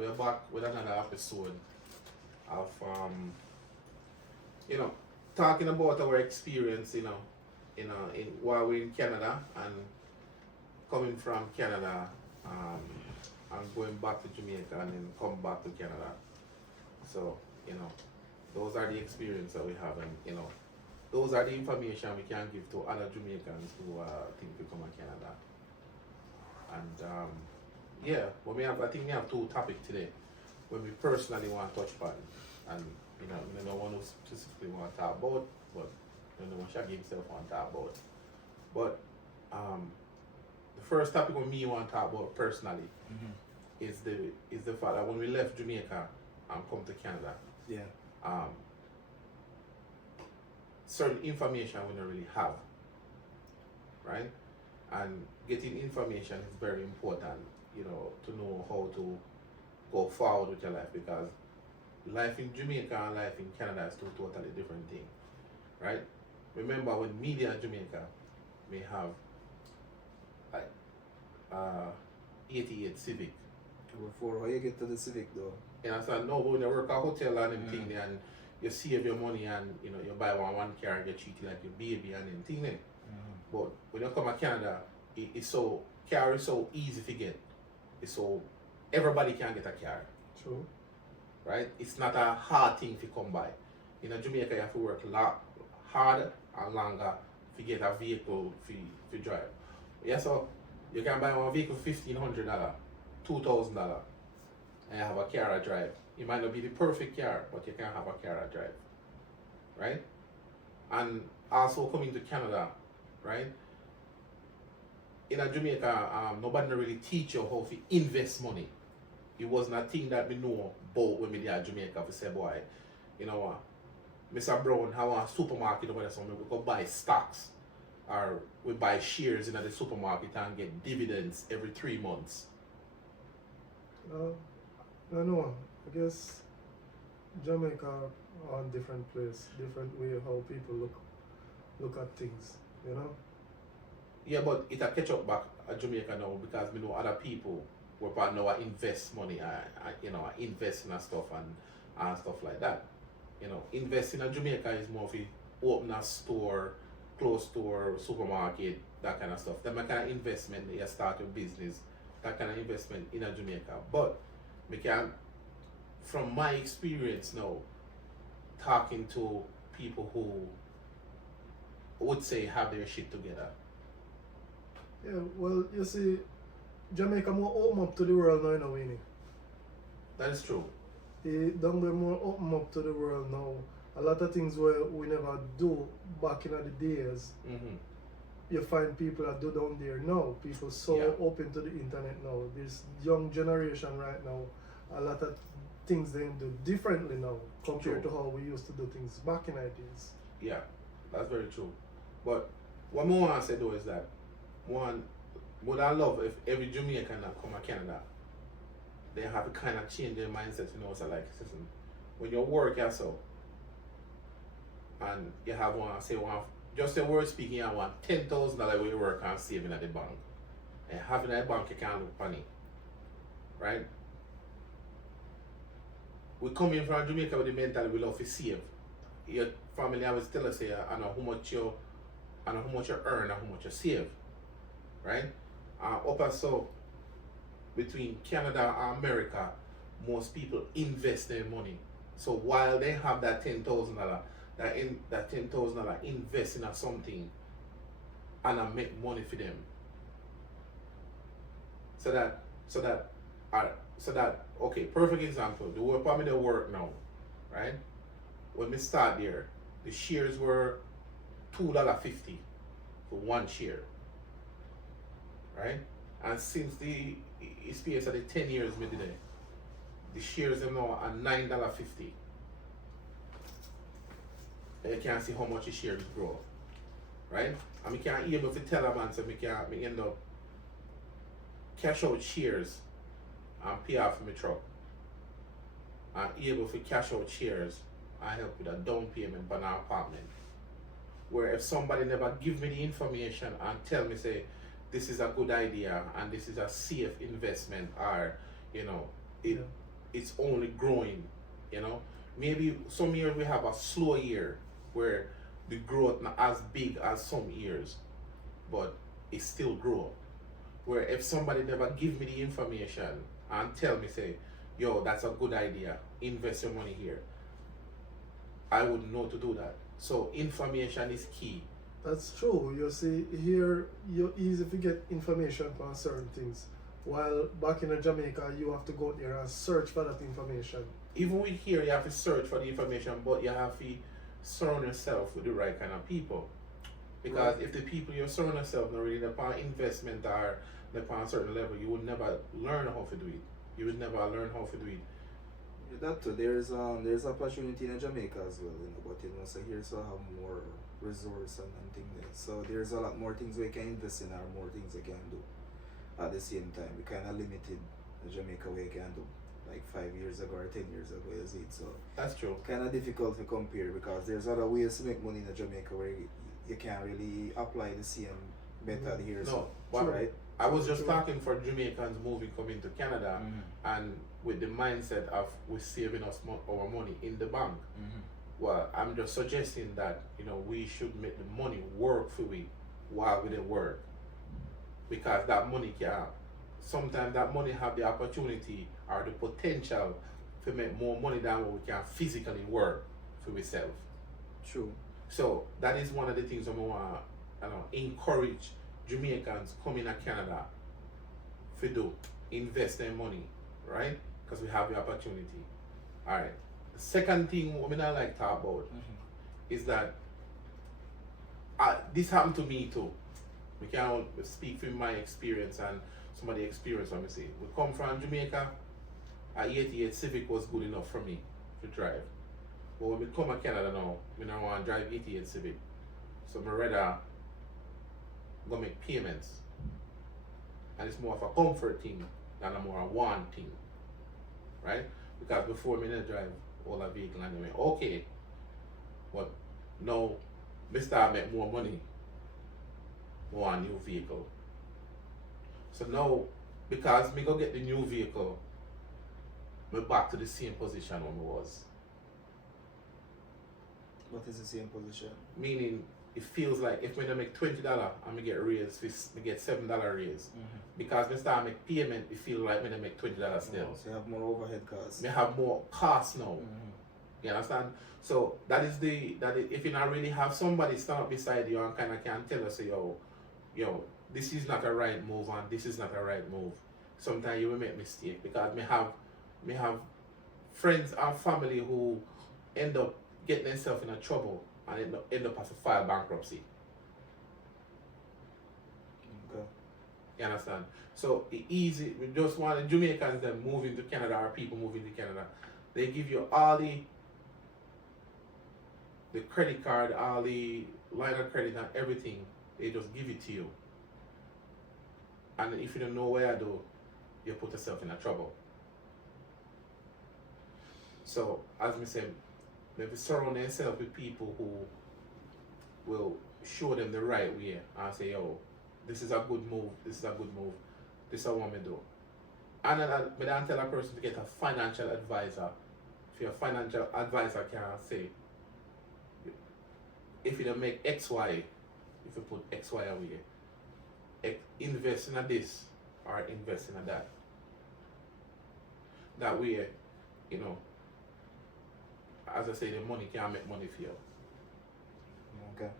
we're back with another episode of you know, talking about our experience, in while we're in Canada and coming from Canada, um, and going back to Jamaica and then come back to Canada. So, you know, those are the experience that we have, and those are the information we can give to other Jamaicans who think to come to Canada. And yeah, but I think we have two topics today when we personally want to touch upon, and we don't want to specifically want to talk about, but we don't know what Shaggy himself want to talk about. But the first topic with me want to talk about personally is the fact that when we left Jamaica and come to Canada, Yeah. certain information we don't really have, right? And getting information is very important, to know how to go forward with your life, because life in Jamaica and life in Canada is two totally different things, right? Remember when media in Jamaica, we have like 88 Civic. Before how you get to the Civic though? So no, when you work a hotel and them thing and you save your money and you buy one car and you treat it like your baby and them thing then. But when you come to Canada, car is so easy to get. It's so everybody can get a car. True. Right? It's not a hard thing to come by. In Jamaica you have to work harder and longer to get a vehicle to drive. Yeah, so you can buy one vehicle for $1,500, $2,000 and have a car to drive. It might not be the perfect car, but you can have a car to drive. Right? And also coming to Canada, right? In Jamaica, nobody really teach you how to invest money. It wasn't a thing that we know about when we did Jamaica. We say, boy, you know what, Mr. Brown, how a supermarket over there, so we go buy stocks or we buy shares in the supermarket and get dividends every 3 months. I don't know. I guess Jamaica are a different place, different way how people look at things, Yeah, but it a catch up back at Jamaica now because we know other people were part now invest money, invest in stuff and stuff like that. Investing in Jamaica is more of a open a store, close store, supermarket, that kind of stuff. That kind of investment, you start a business, that kind of investment in Jamaica. But we can, from my experience now, talking to people who would say have their shit together. Yeah, well, you see, Jamaica more open up to the world now, Winnie. That is true. Down there more open up to the world now. A lot of things where we never do back in the days. You find people that do down there now. People so open to the internet now. This young generation right now, a lot of things they do differently now compared to how we used to do things back in the days. Yeah, that's very true. But what more I want to say though is that one, would I love if every Jamaican that come to Canada, they have to kind of change their mindset, so like, listen, when you work yourself and you have just a word speaking, you want $10,000 where you work and saving at the bank. And having a bank account with money. Right? We come in from Jamaica with the mentality we love to save. Your family always tell us, I know how much you earn and how much you save. Right? So between Canada and America, most people invest their money. So while they have that $10,000, that $10,000 invest in something and I make money for them. So that okay, perfect example. The work for me they work now, right? When we start there, the shares were $2.50 for one share. Right? And since the space of the 10 years we did it, the shares are now at $9.50. You can see how much the shares grow. Right? And we can't able to tell a man so we end up cash out shares and pay off my truck. And able to cash out shares and help with a down payment for an apartment. Where if somebody never give me the information and tell me say this is a good idea and this is a safe investment or it's only growing, you know. Maybe some years we have a slow year where the growth not as big as some years, but it still grow. Where if somebody never give me the information and tell me say, yo, that's a good idea, invest your money here, I wouldn't know to do that. So information is key. That's true. You see, here you easy to get information on certain things. While back in Jamaica, you have to go there and search for that information. Even with here, you have to search for the information, but you have to surround yourself with the right kind of people. Because Right. if the people you surround yourself not really upon investment or upon a certain level, you would never learn how to do it. You would never learn how to do it. Yeah, that too. There's opportunity in Jamaica as well, but so here so have more resource and things there. So there's a lot more things we can invest in or more things we can do at the same time. We kinda limited in Jamaica we can do like 5 years ago or 10 years ago is it. So That's true. kinda difficult to compare because there's other ways to make money in Jamaica where you can't really apply the same method here. No, So but right? I was just True. talking for Jamaicans moving coming to Canada and with the mindset of we're saving us our money in the bank. Well, I'm just suggesting that we should make the money work for we while we didn't work, because that money can. Sometimes that money have the opportunity or the potential to make more money than what we can physically work for ourselves. True. So that is one of the things I want to encourage Jamaicans coming to Canada to do, invest their money, right? Because we have the opportunity. All right. The second thing what I like to talk about is that this happened to me too. We can speak from my experience and somebody experience. Let me see. We come from Jamaica. A 88 Civic was good enough for me to drive. But when we come to Canada now, we don't want to drive 88 Civic. So I rather go make payments. And it's more of a comfort thing than a more a want thing. Right? Because before me didn't drive all a vehicle and I went, okay. But now I start make more money. More a new vehicle. So now, because me go get the new vehicle, me back to the same position when I was. What is the same position? Meaning, it feels like if me don't make $20 and me get raise, me get $7 raise. Because me start make payment, it feel like me don't make $20 still. So you have more overhead costs. Me have more costs now. You understand? So that is if you not really have somebody stand up beside you and kind of can tell us, yo, this is not a right move and this is not a right move. Sometimes you will make mistake because me have friends and family who end up getting themselves in a trouble and end up as to file bankruptcy. Okay. You understand? So it easy. We just want the Jamaicans them moving to Canada or people moving to Canada. They give you all the credit card, all the line of credit and everything. They just give it to you. And if you don't know where to do, you put yourself in a trouble. So as I said, maybe surround themselves with people who will show them the right way and say, yo, this is a good move, this is a good move, this is what I want me to do. And then I don't tell a person to get a financial advisor. If your financial advisor can say, if you don't make X, Y, if you put X, Y away, invest in a this or invest in a that. That way, as I say, the money can make money for you. Okay.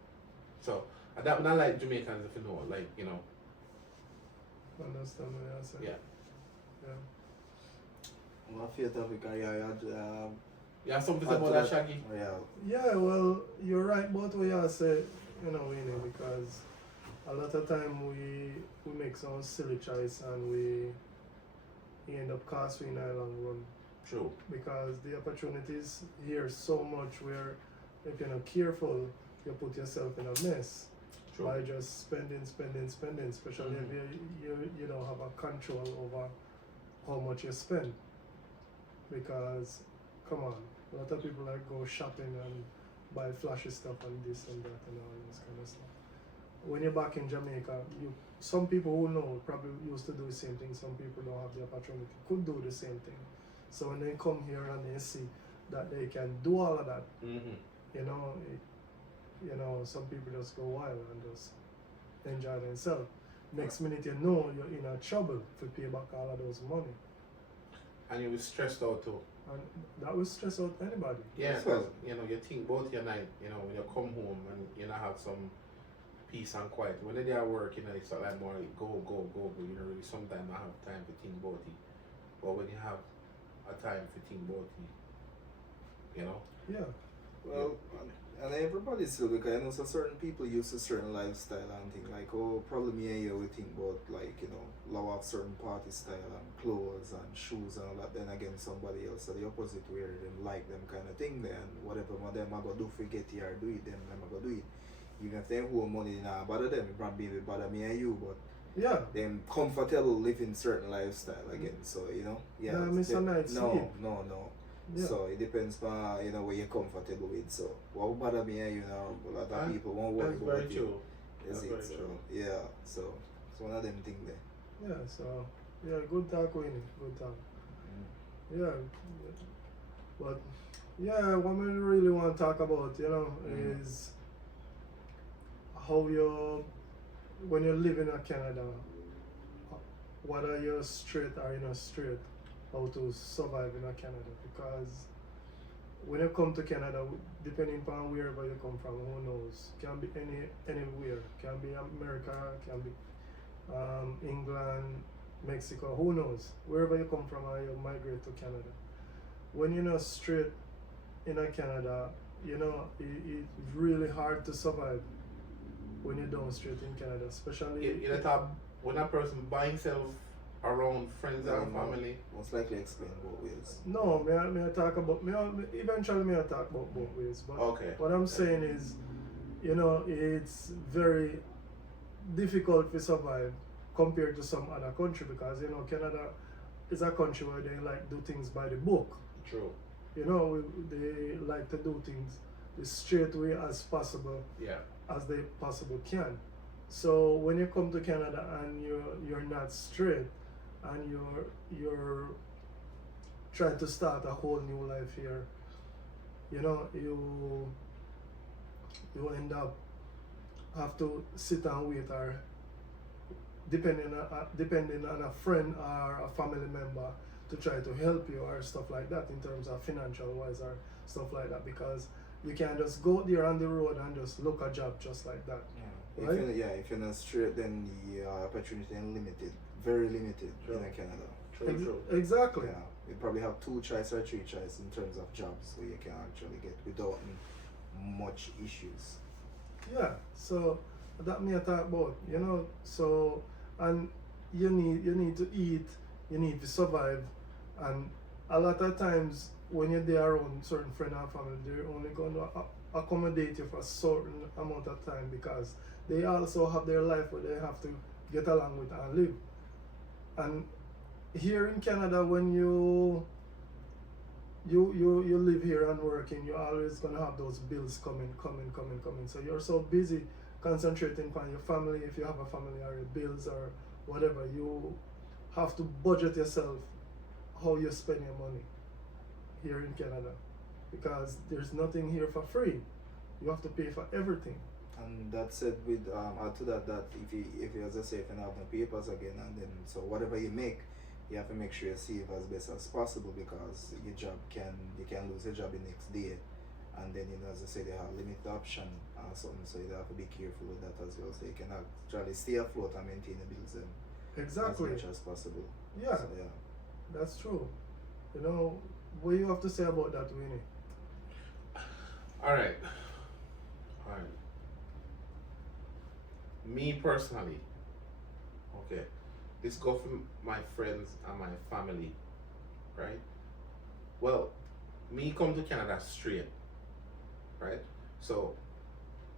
So that I like Jamaicans, if you know, Understand what you're saying? Yeah. Yeah. What fear topic are you You have something add about to that, Shaggy? Yeah. Yeah, well, you're right about what you say, Winnie, because a lot of time we make some silly choice and we end up casting in a long run. True. Because the opportunities here so much where if you're not careful, you put yourself in a mess. True. By just spending, especially if you don't have a control over how much you spend. Because, come on, a lot of people like go shopping and buy flashy stuff and this and that and all this kind of stuff. When you're back in Jamaica, some people who know probably used to do the same thing. Some people don't have the opportunity, could do the same thing. So when they come here and they see that they can do all of that, you know, some people just go wild and just enjoy themselves. Next minute you know you're in a trouble to pay back all of those money. And you were stressed out too. And that will stress out anybody. Yeah, So- because you think both your night, when you come home and have some peace and quiet. When they are working, it's like more like go, but really sometimes I have time to think about it. But when you have a time to think about it, Yeah. Well, and everybody's still, because I know so certain people use a certain lifestyle and think like, oh, probably me and you we think about like, love of certain party style and clothes and shoes and all that. Then again, somebody else are the opposite where them like them kind of thing. Then whatever one of them I go do forget it or do it, them I go do it. Even if they hold money, nah, bother them. It probably bother me and you, but Yeah. them comfortable living certain lifestyle again. So yeah. Miss a night sleep. No. Yeah. So it depends on where you're comfortable with. So what would bother me and a lot of people won't worry that's about very it. true. Is That's it? very So true. yeah. So it's one of them things there. Yeah, so good talk, Winnie. Good talk. Yeah. But yeah, what we really want to talk about, is how when you live in Canada, whether you're straight or you're not straight, how to survive in Canada. Because when you come to Canada, depending upon wherever you come from, who knows? Can be anywhere. Can be America, can be England, Mexico, who knows? Wherever you come from, you migrate to Canada. When you're not straight in Canada, it's really hard to survive when you're down straight in Canada, especially. You thought when a person by himself around friends and family. Most likely explain both ways. No, may I talk about eventually may I talk about both ways. But Okay. what I'm saying is, it's very difficult to survive compared to some other country because Canada is a country where they like do things by the book. True. They like to do things the straight way as possible, Yeah. as they possibly can. So when you come to Canada and you're not straight and you're trying to start a whole new life here, you end up have to sit and wait, or depending on a friend or a family member to try to help you or stuff like that in terms of financial wise or stuff like that, because you can't just go there on the road and just look a job just like that. Yeah. Right? If you're not straight, then the opportunity is limited, very limited True. in Canada. True. Exactly. Yeah, you probably have 2 choice or 3 choice in terms of jobs, so you can actually get without much issues. Yeah, so that me I talk about, so, and you need to eat, you need to survive, and a lot of times when you're there around certain friend and family, they're only going to accommodate you for a certain amount of time because they also have their life where they have to get along with and live. And here in Canada, when you live here and working, you're always gonna have those bills coming. So you're so busy concentrating on your family, if you have a family, or your bills or whatever. You have to budget yourself how you spend your money here in Canada, because there's nothing here for free. You have to pay for everything. And that said, with add to that if you as I say, if you have no papers again, and then so whatever you make, you have to make sure you save as best as possible, because you can lose your job the next day, and then as I say, they have limited option or something, so you have to be careful with that as well, so you can actually stay afloat and maintain the bills Exactly. as much as possible. Yeah, So, yeah. that's true. What you have to say about that, Winnie? All right. Me personally, okay, this go for my friends and my family, right? Well, me come to Canada straight, right? So,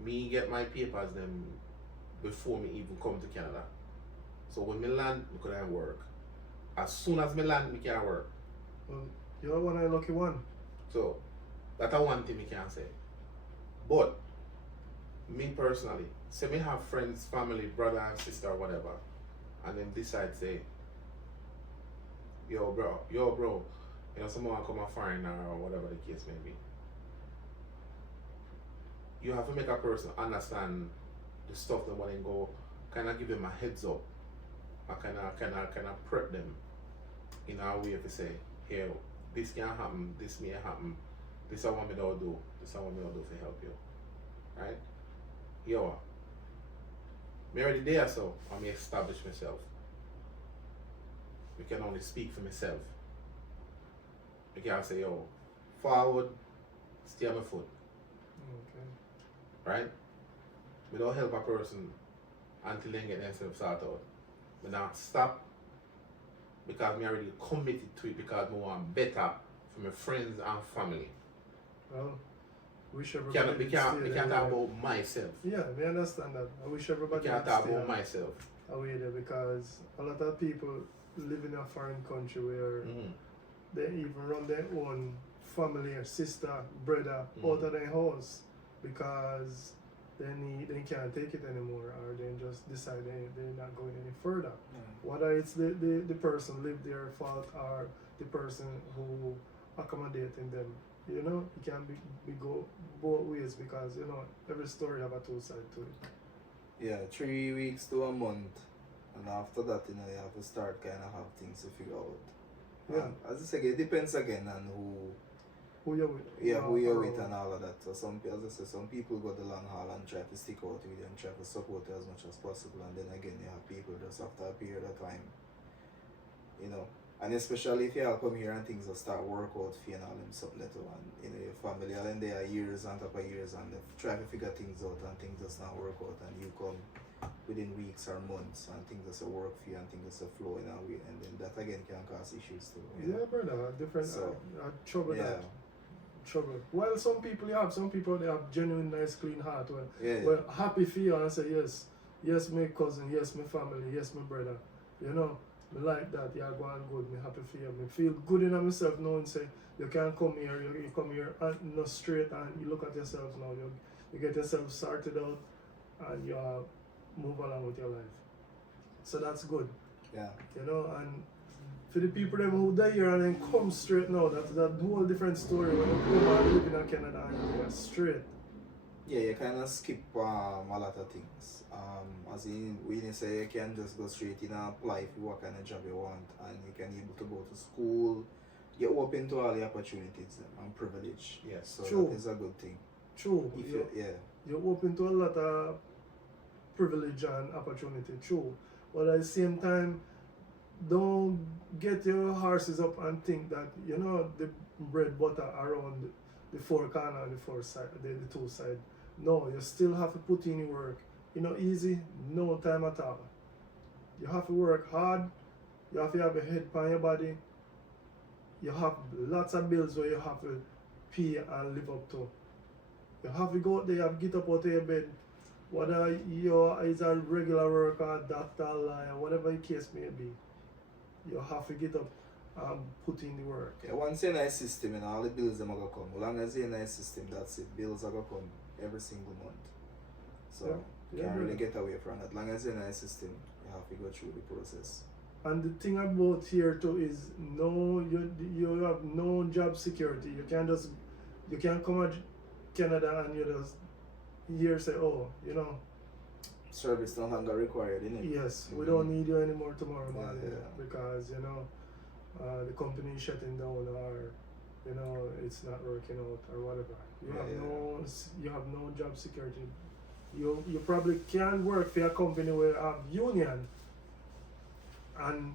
me get my papers them before me even come to Canada. So when me land, me could I work. As soon as me land, me can work. Well, you're one of the lucky one. So that's one thing we can say. But me personally, say me have friends, family, brother and sister or whatever, and then decide say, yo bro, You know, someone come a foreigner or whatever the case may be. You have to make a person understand the stuff that when they go, kind of give them a heads up, or kind of prep them in a way to say, hey, this can happen, this may happen, this is what me do, this is what me do to help you, right? Yo, me already there, so I may establish myself. We can only speak for myself. We can say, yo, forward, stay on my foot. Okay. Right? We don't help a person until they get themselves sorted out. We not stop because me already committed to it because I want better for my friends and family. Well, wish everybody We can't talk about myself. Yeah, we understand that. I wish everybody We can't talk about myself. away there because a lot of people live in a foreign country where they even run their own family or sister, brother out of their house because they can't take it anymore or they just decide they're not going any further. Whether it's the person live their fault or the person who accommodating them. You know, it can be go both ways because, you know, every story have a two side to it. Yeah, 3 weeks to a month, and after that, you know, you have to start kind of have things to figure out. Yeah. As I say, it depends again on Who you're with. who you're with and all of that. So as I say, some people go the long haul and try to stick out with you and try to support you as much as possible, and then again, you have people just after a period of time, you know. And especially if you all come here and things will start work out for you and all them something that you want, you know, your family, and then they are years on top of years and they try to figure things out and things just not work out and you come within weeks or months and things just work for you and things just flow in a way and then that again can cause issues too. You know? Yeah, brother, different So, trouble yeah. that. Trouble. Well, some people they have genuine, nice, clean heart. Yeah. Well, happy for you and say yes, my cousin, yes, my family, yes, my brother. You know, me like that. You are going good. Me happy for you. Me feel good in myself knowing say you can't come here. You come here and no straight and you look at yourself now. You get yourself sorted out and you move along with your life. So that's good. Yeah. You know, and for the people them who die here and then come straight now, that's a whole different story when you come and live in Canada and you're straight. Yeah, you kind of skip a lot of things. As in, when you say you can just go straight in and apply for what kind of job you want, and you can able to go to school. You're open to all the opportunities and privilege. Yes. So True. that is a good thing. True. If You're open to a lot of privilege and opportunity. True. But at the same time, don't get your horses up and think that, you know, the bread butter around the four corner and the four side, the two side. No, you still have to put in your work. You know, easy, no time at all. You have to work hard. You have to have a head on your body. You have lots of bills where you have to pay and live up to. You have to go out there, you have to get up out of your bed. Whether you is a regular worker, doctor, lawyer, whatever the case may be. You have to get up and put in the work. Yeah, once you're in a system and all the bills are going to come. As long as you're in a system, that's it. Bills are going to come every single month. So you can't really get away from that. As long as you're in a system, you have to go through the process. And the thing about here too is you have no job security. You can't come to Canada and you just here say, oh, you know, Service no longer required, innit? yes, we don't need you anymore tomorrow morning Yeah. because, you know, the company is shutting down or, you know, it's not working out or whatever. You have no job security. You probably can work for a company where you have union and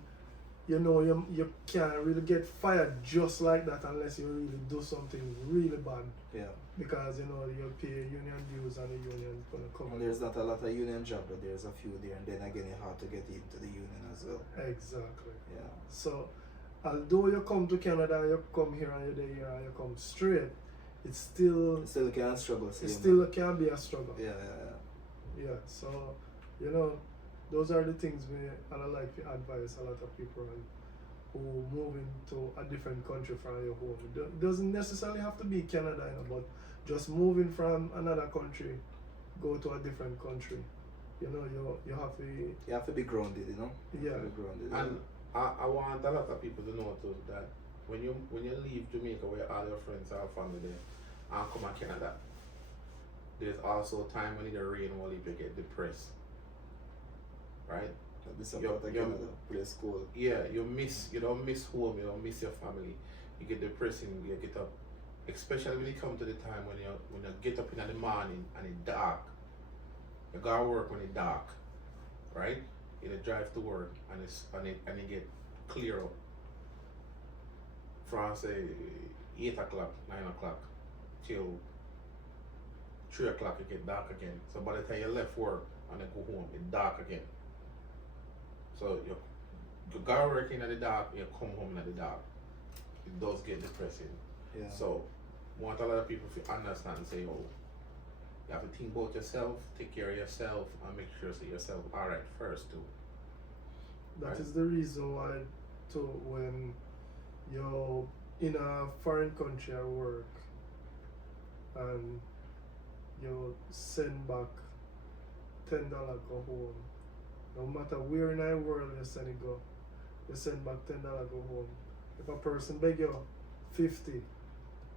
you know you can't really get fired just like that unless you really do something really bad. Yeah. Because, you know, you pay union dues and the union's gonna come. And there's not a lot of union job, but there's a few there, and then again, it's hard to get into the union as well. Exactly. Yeah. So, although you come to Canada, you come here and you're there and you come straight, it still can struggle. it still can be a struggle. Yeah. Yeah. So, you know, those are the things I like to advise a lot of people who move into a different country from your home. It doesn't necessarily have to be Canada, you know, but just moving from another country, go to a different country. You know, you have to be grounded, you know? Yeah. You have to be grounded. And I want a lot of people to know too that when you leave Jamaica where all your friends are family there and come to Canada, there's also a time when it rain while you get depressed. Right? This about again place cool. Yeah, you don't miss home, you don't miss your family. You get depressing, you get up. Especially when you come to the time when you get up in the morning and it's dark. You gotta work when it's dark. Right? You drive to work and it get clear up. From say 8 o'clock, 9 o'clock till 3 o'clock it get dark again. So by the time you left work and then go home, it's dark again. So you go working at the dark, you come home at the dark. It does get depressing. Yeah. So want a lot of people to understand and say, oh, you have to think about yourself, take care of yourself, and make sure that yourself alright first too. That is the reason why too when you're in a foreign country at work and you send back $10 go home. No matter where in the world you send it go, you send back $10 go home. If a person beg you 50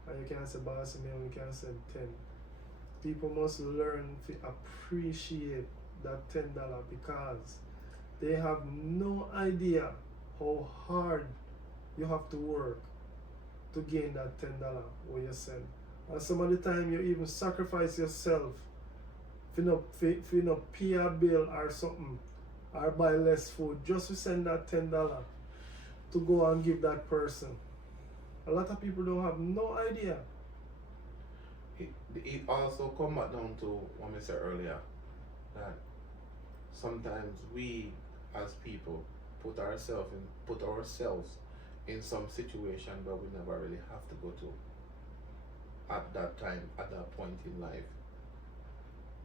and you can say boss me only can send 10. People must learn to appreciate that $10 because they have no idea how hard you have to work to gain that $10 what you send. And some of the time you even sacrifice yourself if you not pay a bill or something or buy less food just to send that $10 to go and give that person. A lot of people don't have no idea. It also come back down to what I said earlier, that sometimes we as people put ourselves in some situation where we never really have to go to at that time, at that point in life.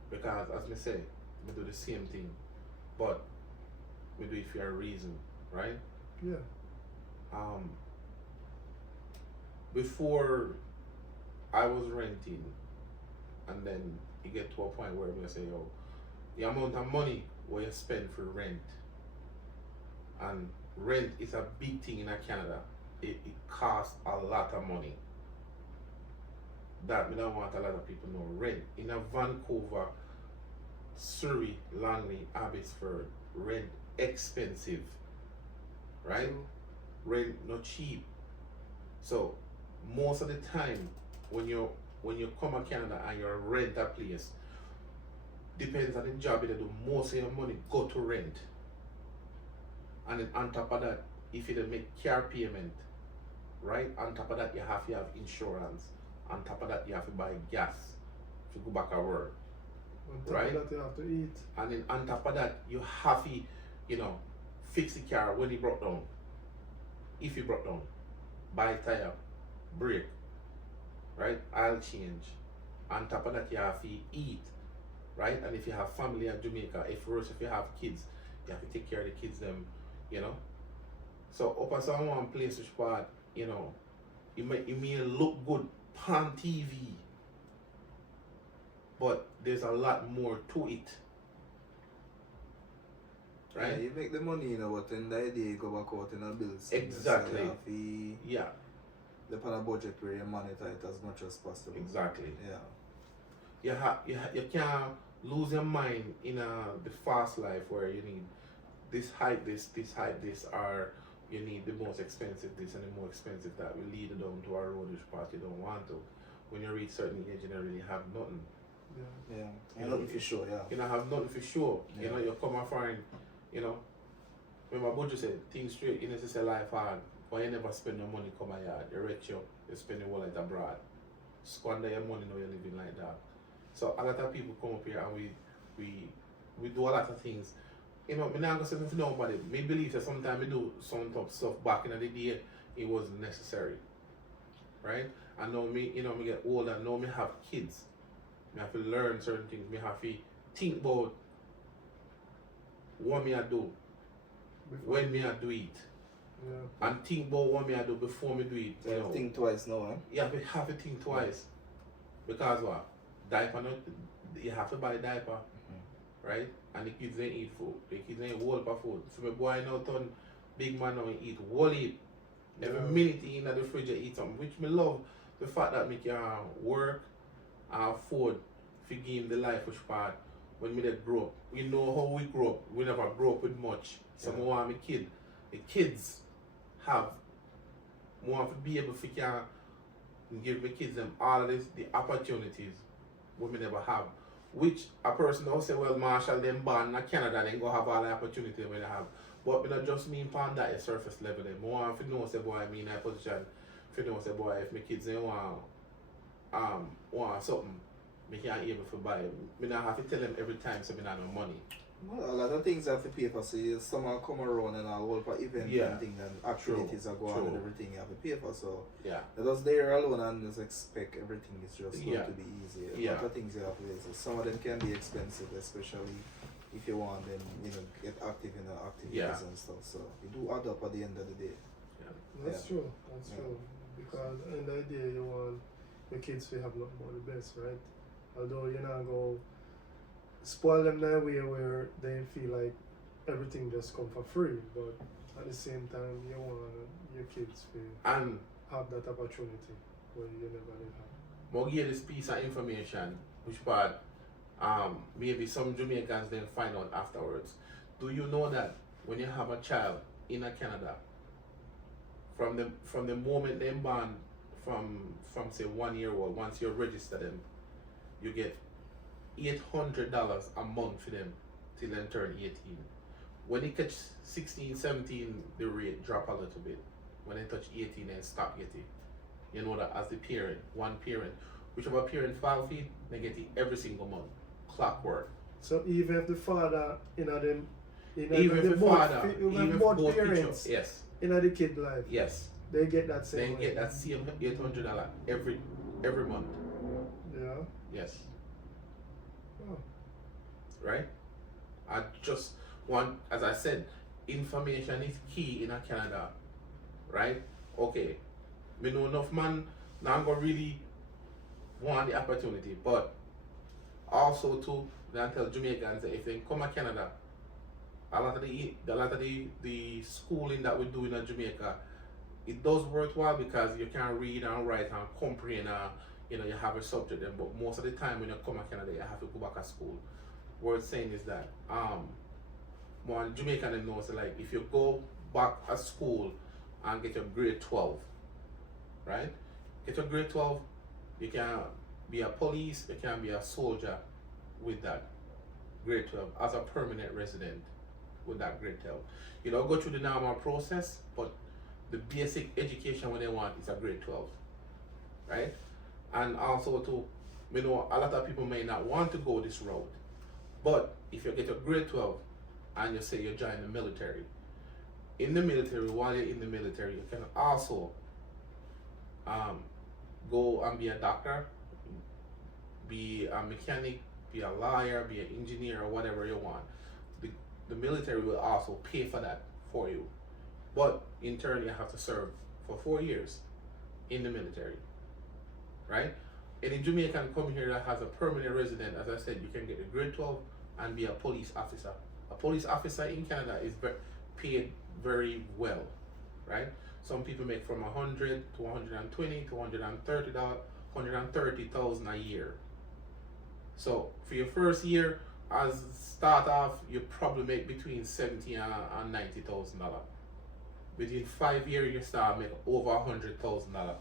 Because as I say, we do the same thing, but we do it for a reason, right? Yeah. Before I was renting, and then you get to a point where we say, oh, the amount of money where you spend for rent, and rent is a big thing in Canada. It costs a lot of money. That we don't want a lot of people know. Rent in a Vancouver, Surrey, Langley, Abbotsford, rent expensive, right? True. Rent not cheap. So most of the time when you come to Canada and you rent a place, depends on the job you do, most of your money go to rent. And then on top of that, if you don't make car payment, right? On top of that you have to have insurance. On top of that you have to buy gas to go back to work. On top Right? of that you have to eat. And then on top of that you have to, fix the car when it broke down. If it broke down, buy tire, brake, right? Oil change. On top of that you have to eat, right? And if you have family in Jamaica, if you have kids, you have to take care of the kids them, So up at some one place which part, it may look good on TV, but there's a lot more to it. Right? Yeah, you make the money, but in the idea you go back out in a bills. Exactly. So you have to Yeah, depend on a budget where you monitor it as much as possible. exactly. Yeah. You can't lose your mind in the fast life where you need this hype, this, or you need the most expensive this and the more expensive that will lead you down to a road which part you don't want to. When you reach certain age, you don't really have nothing. Yeah. Yeah. And nothing for sure, yeah. You don't have nothing for sure. Yeah. You come and find, when my budget said, think straight, you say life hard, but you never spend no money come a yard. You rich you spend your wallet abroad. Squander your money now you're living like that. So a lot of people come up here and we do a lot of things. I'm not going to say nothing to nobody. I believe that sometimes we do some tough stuff back in the day, it wasn't necessary. Right? And now me get older, now me have kids. I have to learn certain things. I have to think about what me I do, when me I do it. Yeah. And think about what me I do before me do it. So you think twice now, eh? You have to think twice. Because what? Diaper, you have to buy a diaper. Right? And the kids don't eat food. The kids don't eat whole for food. So my boy now turn big man now and eat whole heap. Every Yeah. minute in the fridge you eat something, which me love the fact that me can work and afford to give him the life which part when me they grow up. We know how we grow up. We never grow up with much. So Yeah. I want my kid. The kids have want to be able to can give my kids them all of this, the opportunities women never have. Which a person will say, well, Marshall, them born in Canada, then go have all the opportunity when they have. But me not just mean upon that surface level. Them. I want to know, say, boy, I mean, I position, if you know, say, boy, if my kids they want something, me can't able to buy it. Me not have to tell them every time, so me not no money. Well, a lot of things have to pay for. So someone come around and all for events Yeah. and things and activities are going on and everything you have to pay for. So Yeah. just there alone and just expect everything is just going Yeah. to be easy. A Yeah. lot of things you have to pay. So some of them can be expensive, especially if you want them, get active in the activities Yeah. and stuff. So it do add up at the end of the day. That's Yeah. true. That's Yeah. true. Because in the idea you want your kids to have nothing but the best, right? Although you're not go spoil them that way where they feel like everything just come for free, but at the same time you want your kids to And have that opportunity where you never did have. we'll give this piece of information, which part maybe some Jamaicans then find out afterwards. Do you know that when you have a child in a Canada, from the moment they're born, from say 1 year old, once you register them, you get $800 a month for them till they turn 18. When they catch 16, 17, the rate drop a little bit. When they touch 18, they stop getting. You know that as the parent, one parent, whichever parent file feed, they get it every single month. Clockwork. So even if the father them Even if the father, even if both both parents picture, yes, in the kid life, yes, they get that they same get that same $800 every month. Yeah. Yes, Oh. right? I just want, as I said, information is key in a Canada, right? Okay, we know enough man now I'm gonna really want the opportunity, but also to then tell Jamaicans that if they come to Canada, a lot of the schooling that we do in Jamaica, it does worthwhile because you can read and write and comprehend. You have a subject then, but most of the time when you come to Canada, you have to go back to school. What it's saying is that one Jamaican knows like if you go back at school and get your grade 12, right? Get your grade 12, you can be a police, you can be a soldier with that grade 12 as a permanent resident with that grade 12. You don't go through the normal process, but the basic education what they want is a grade 12, right? And also too, a lot of people may not want to go this route, but if you get a grade 12 and you say you join the military, in the military, while you're in the military, you can also go and be a doctor, be a mechanic, be a lawyer, be an engineer, or whatever you want. The military will also pay for that for you. But in turn, you have to serve for 4 years in the military, right? Any Jamaican come here that has a permanent resident, as I said, you can get a grade 12 and be a police officer. A police officer in Canada is paid very well, right? Some people make from 100 to 120 to 130 dollars, 130,000 a year. So for your first year, as start off, you probably make between $70,000 and $90,000. Within 5 years, you start make over $100,000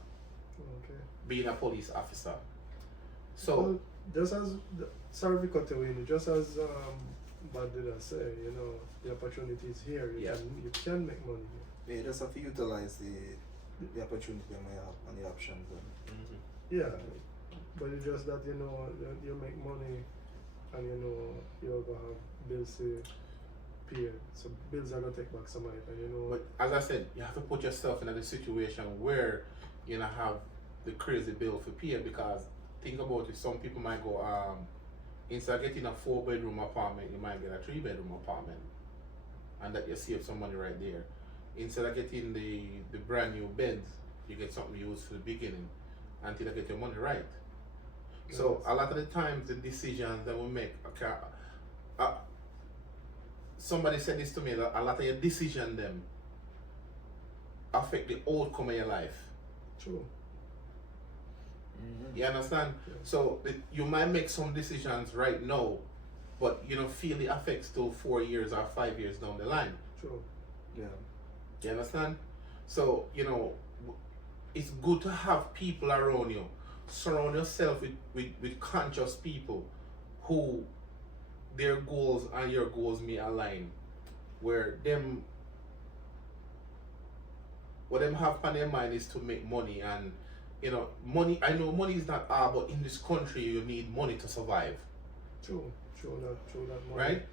Okay. being a police officer. So Well, just as sorry to cut away, just as Bad did I say, the opportunity is here. You can make money here. You just have to utilize the opportunity you may have and the options. Yeah, but it's just that you make money, and you're gonna have bills to pay. So bills are gonna take back some money, and but as I said, you have to put yourself in a situation where you don't have the crazy bill for pay, because think about it, some people might go instead of getting a 4-bedroom apartment, you might get a 3-bedroom apartment, and that you save some money right there. Instead of getting the brand new beds, you get something used for the beginning until you get your money right. So a lot of the times the decisions that we make, somebody said this to me, that a lot of your decision them affect the outcome of your life. True. Mm-hmm. You understand? Yeah. So you might make some decisions right now, but you know feel the effects till 4 years or 5 years down the line. True. Yeah. You understand? So you know it's good to have people around you. Surround yourself with conscious people who their goals and your goals may align. Where what them have on their mind is to make money, and you know money, I know money is not all, but in this country you need money to survive. True that money. Right?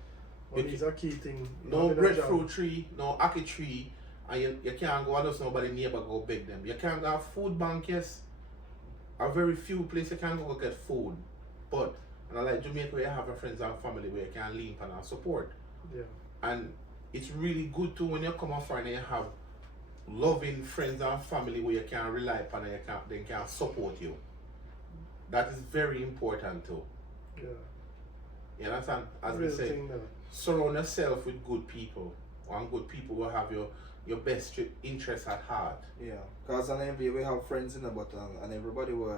Money is a key thing. No Having a breadfruit job. tree, no ackee tree, and you can't go and just nobody neighbor go beg them. You can't go food bank, yes. A very few places you can go get food. But and I like Jamaica where you have your friends and family where you can lean on and support. Yeah. And it's really good too when you come off and you have loving friends and family where you can rely upon and they can support you. That is very important too. Yeah. You understand? As we Real say, thing that. surround yourself with good people. And good people will have your best interests at heart. Yeah, because on every we have friends in the but and everybody will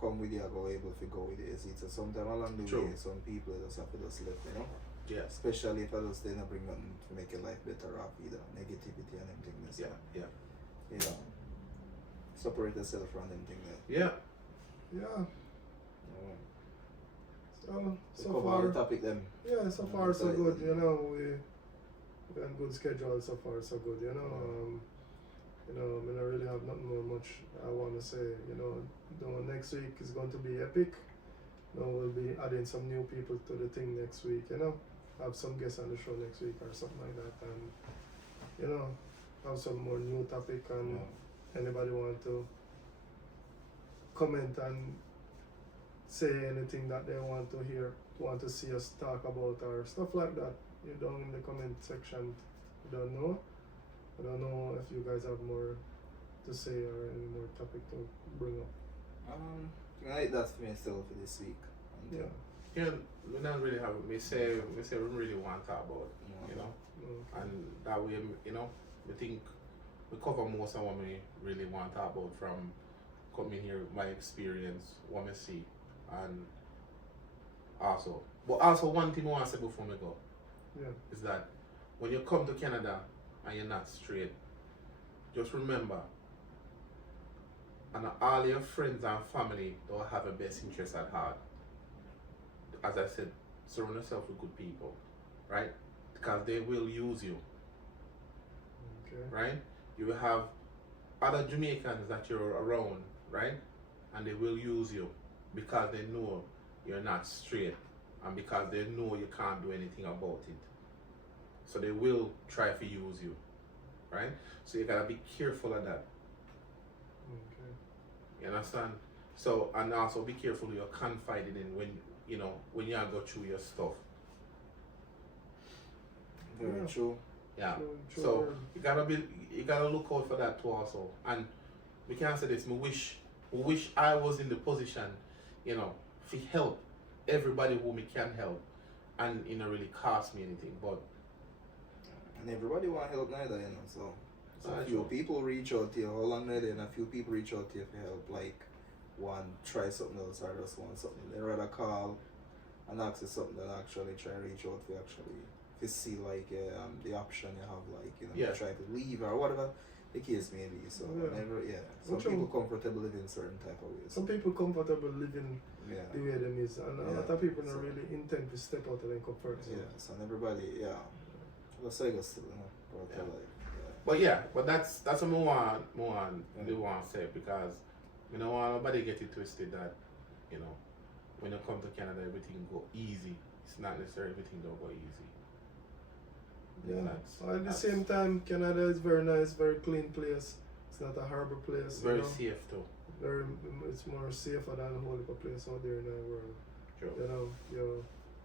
come with you go able to go with it. So sometimes along the True. way some people just have to just left, you know. Yes. Especially if I just they not bring nothing to make your life better off either. Negativity and them things. Yeah, yeah. You know. Separate yourself from them things there. Yeah. Yeah. So cover far the topic them. yeah, so far so good, you know, we got good schedule so far so good, you know. I don't really have nothing more much I want to say, you know. Next week is going to be epic. We'll be adding some new people to the thing next week, you know. Have some guests on the show next week or something like that, and you know, have some more new topic, and anybody want to comment and say anything that they want to hear, want to see us talk about or stuff like that, you down in the comment section. I don't know if you guys have more to say or any more topic to bring up. I like that for myself for this week. And, Yeah. Yeah, we don't really have we say we really want to talk about, you know. Mm. And that way, you know, we think we cover most of what we really want to talk about from coming here, my experience, what I see, and also one thing I want to say before we go Yeah. is that when you come to Canada and you're not straight, just remember, and all your friends and family don't have your best interest at heart. As I said, surround yourself with good people, right? Because they will use you. Okay. Right? You will have other Jamaicans that you're around, right? And they will use you because they know you're not straight and because they know you can't do anything about it. So they will try to use you, right? So you gotta be careful of that. Okay. You understand? So, and also be careful you're confided in when you go through your stuff. Very Yeah. true. Yeah. True So word. you gotta look out for that too also. And we can say this, we wish I was in the position, to help everybody who we can help and really cost me anything. But And everybody want help neither, so a few true. people reach out to you, how long neither, and a few people reach out to you for help, like one try something else or just want something. They rather call and ask you something than actually try to reach out for actually to see like the option you have, like Yeah. try to leave or whatever the case may be. So some True. people comfortable living certain type of ways. Some people comfortable living Yeah. the way them is, and a Yeah. lot of people not So- really intend to step out of their comfort zone. Yes, and everybody, that's how it goes still, about Yeah. their life. but that's what I want to say, because we don't want nobody get it twisted that when you come to Canada everything go easy. It's not necessarily everything don't go easy. Yeah. That's- At the that's same time, Canada is very nice, very clean place. It's not a harbor place. very safe too. It's more safer than a whole heap of place out there in the world. True. You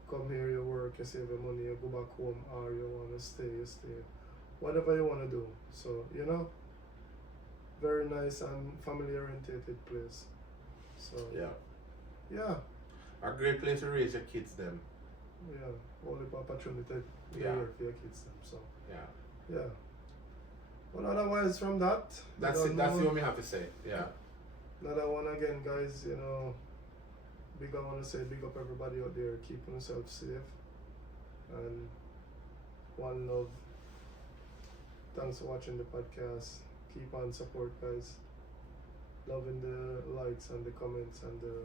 come here, you work, you save your money, you go back home, or you wanna stay, you stay. Whatever you wanna do. So, very nice and family oriented place. So yeah, A great place to raise your kids then. all the opportunity Yeah. here for your kids. So Yeah. yeah. But otherwise, from that, That's you it. know, That's the only I have to say. Yeah. another one again, guys. You know, I want to say big up everybody out there, keeping yourself safe, and one love. Thanks for watching the podcast. Keep on support, guys. Loving the likes and the comments and the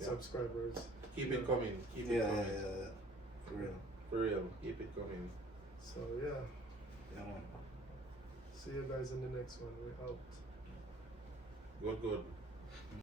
Yeah. subscribers. Keep it coming. Keep it Yeah, coming. yeah. For real. For real. Keep it coming. So yeah, Yeah, man. see you guys in the next one. We're out. Good.